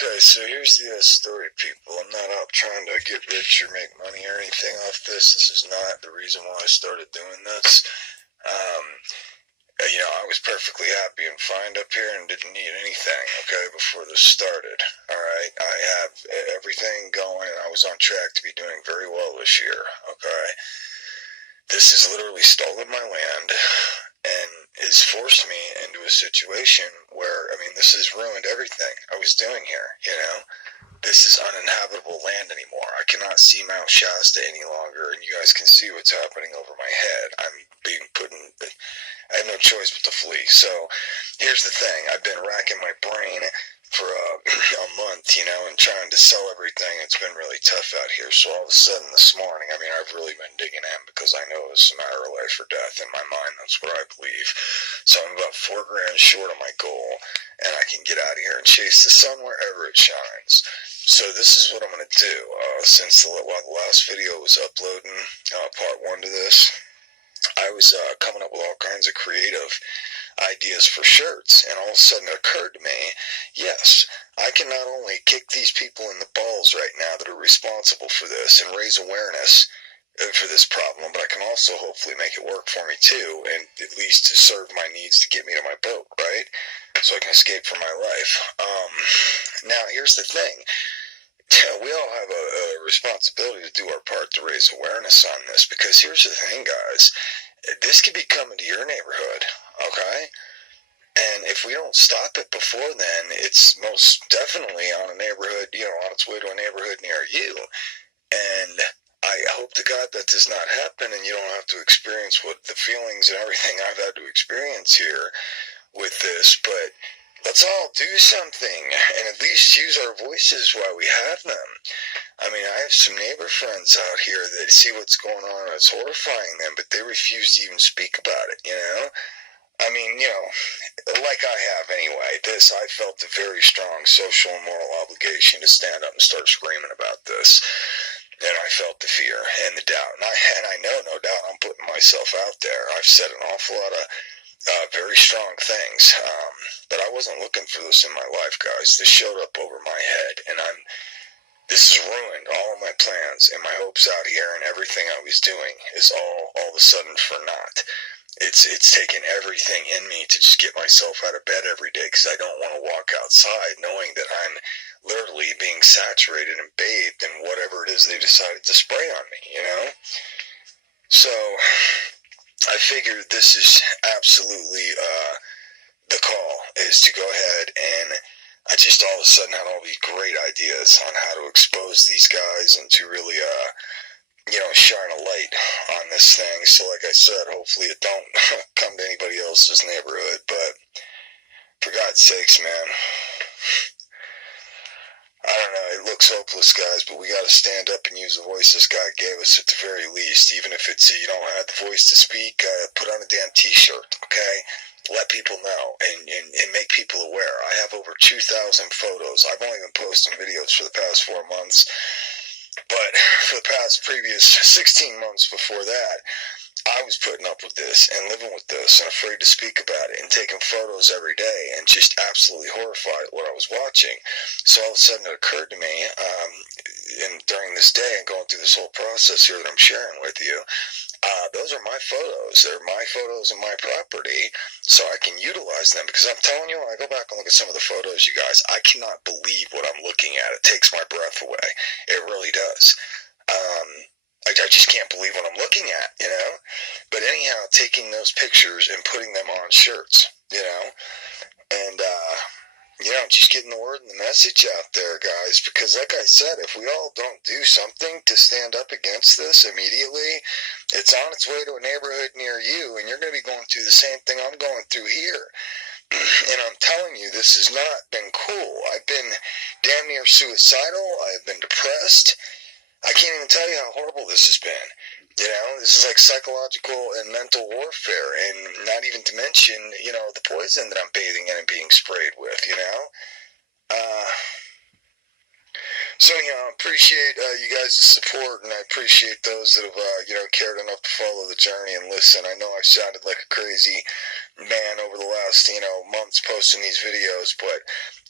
Okay, so here's the story, people. I'm not out trying to get rich or make money or anything off this. This is not the reason why I started doing this. Um, I was perfectly happy and fine up here and didn't need anything, okay, before this started. All right, I have everything going. I was on track to be doing very well this year, okay? This has literally stolen my land and has forced me into a situation where, this has ruined everything I was doing here. This is uninhabitable land anymore. I cannot see Mount Shasta any longer, and you guys can see what's happening over my head. I'm being put in... I have no choice but to flee. So, here's the thing. I've been racking my brain for a month, and trying to sell everything. It's been really tough out here. So all of a sudden this morning, I've really been digging in because I know it's a matter of life or death in my mind. That's what I believe. So I'm about $4 grand short of my goal, and I can get out of here and chase the sun wherever it shines. So this is what I'm going to do. Since the last video was uploading, part 1 to this, I was coming up with all kinds of creative ideas for shirts, and all of a sudden it occurred to me, yes, I can not only kick these people in the balls right now that are responsible for this and raise awareness for this problem, but I can also hopefully make it work for me too, and at least to serve my needs to get me to my boat, right? So I can escape from my life. Now, here's the thing. We all have a responsibility to do our part to raise awareness on this, because here's the thing, guys. This could be coming to your neighborhood, okay? And if we don't stop it before then, it's most definitely on on its way to a neighborhood near you. And I hope to God that does not happen, and you don't have to experience what the feelings and everything I've had to experience here with this, but let's all do something, and at least use our voices while we have them. I have some neighbor friends out here that see what's going on, and it's horrifying them, but they refuse to even speak about it, like I have anyway. I felt a very strong social and moral obligation to stand up and start screaming about this. And I felt the fear and the doubt. And I know, no doubt, I'm putting myself out there. I've said an awful lot of very strong things, but I wasn't looking for this in my life, guys. This showed up over my head, and this has ruined all of my plans and my hopes out here, and everything I was doing is all of a sudden for naught. It's taken everything in me to just get myself out of bed every day, because I don't want to walk outside knowing that I'm literally being saturated and bathed in whatever it is they decided to spray on me, So I figured this is absolutely the call, is to go ahead, and I just all of a sudden had all these great ideas on how to expose these guys and to really shine a light on this thing. So like I said, hopefully it don't come to anybody else's neighborhood, but for God's sakes, man, I don't know, it looks hopeless, guys, but we got to stand up and use the voices God gave us at the very least. Even if it's you don't have the voice to speak, put on a damn t-shirt, okay? Let people know and make people aware. I have over 2,000 photos. I've only been posting videos for the past 4 months, but for the previous 16 months before that, I was putting up with this and living with this and afraid to speak about it and taking photos every day and just absolutely horrified at what I was watching. So all of a sudden it occurred to me, and during this day and going through this whole process here that I'm sharing with you, those are my photos. They're my photos and my property, so I can utilize them, because I'm telling you, when I go back and look at some of the photos, you guys, I cannot believe what I'm looking at. It takes my breath away. It really does. I just can't believe what I'm looking at, But anyhow, taking those pictures and putting them on shirts, and, just getting the word and the message out there, guys, because like I said, if we all don't do something to stand up against this immediately, it's on its way to a neighborhood near you, and you're going to be going through the same thing I'm going through here. And I'm telling you, this has not been cool. I've been damn near suicidal. I've been depressed. I can't even tell you how horrible this has been. This is like psychological and mental warfare, and not even to mention, the poison that I'm bathing in and being sprayed with, So anyhow, I appreciate you guys' support, and I appreciate those that have, cared enough to follow the journey and listen. I know I sounded like a crazy man over the last, months posting these videos, but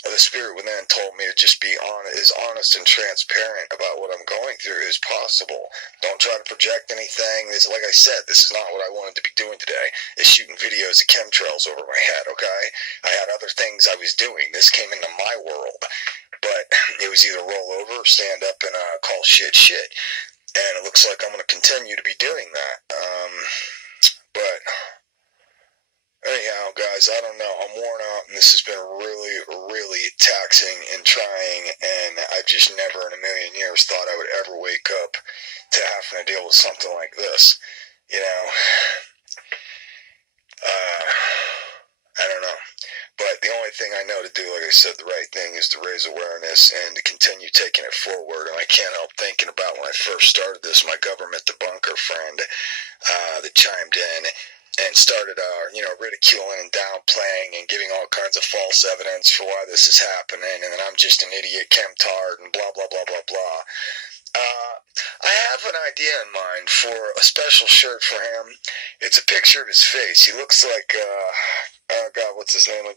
the spirit within told me to just be as honest and transparent about what I'm going through as possible. Don't try to project anything. Like I said, this is not what I wanted to be doing today, is shooting videos of chemtrails over my head, okay? I had other things I was doing. This came into my world. But it was either roll over or stand up and call shit. And it looks like I'm going to continue to be doing that. But anyhow, guys, I don't know. I'm worn out, and this has been really, really taxing and trying, and I've just never in a million years thought I would ever wake up to having to deal with something like this. I don't know. But the only thing I know to do, like I said, the right thing is to raise awareness and to continue taking it forward. And I can't help thinking about when I first started this, my government debunker friend that chimed in and started, ridiculing and downplaying and giving all kinds of false evidence for why this is happening, and that I'm just an idiot chemtard and blah, blah, blah, blah, blah. I have an idea in mind for a special shirt for him. It's a picture of his face. He looks like, God, what's his name? Not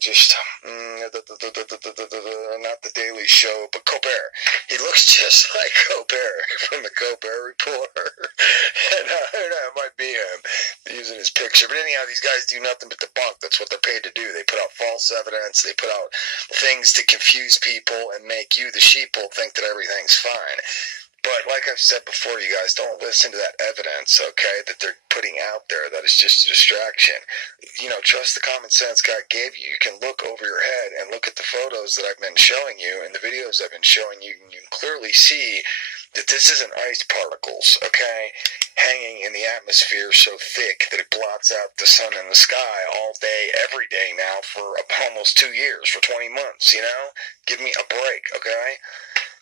The Daily Show, but Colbert. He looks just like Colbert from the Colbert Report. And I don't know, it might be him using his picture. But anyhow, these guys do nothing but debunk. That's what they're paid to do. They put out false evidence. They put out things to confuse people and make you, the sheeple, think that everything's fine. But like I've said before, you guys, don't listen to that evidence, okay, that they're putting out there. That is just a distraction. Trust the common sense God gave you. You can look over your head and look at the photos that I've been showing you and the videos I've been showing you, and you can clearly see that this isn't ice particles, okay, hanging in the atmosphere so thick that it blots out the sun and the sky all day, every day now for almost 2 years, for 20 months, Give me a break, okay?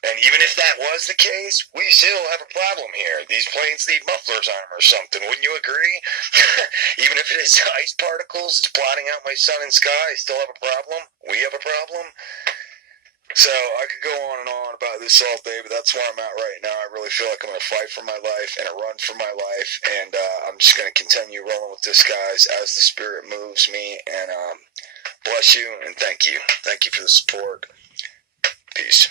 And even if that was the case, we still have a problem here. These planes need mufflers on them or something. Wouldn't you agree? Even if it is ice particles, it's blotting out my sun and sky, I still have a problem. We have a problem. So I could go on and on about this all day, but that's where I'm at right now. I really feel like I'm going to fight for my life and run for my life, and I'm just going to continue rolling with this, guys, as the spirit moves me. And bless you, and thank you. Thank you for the support. Peace.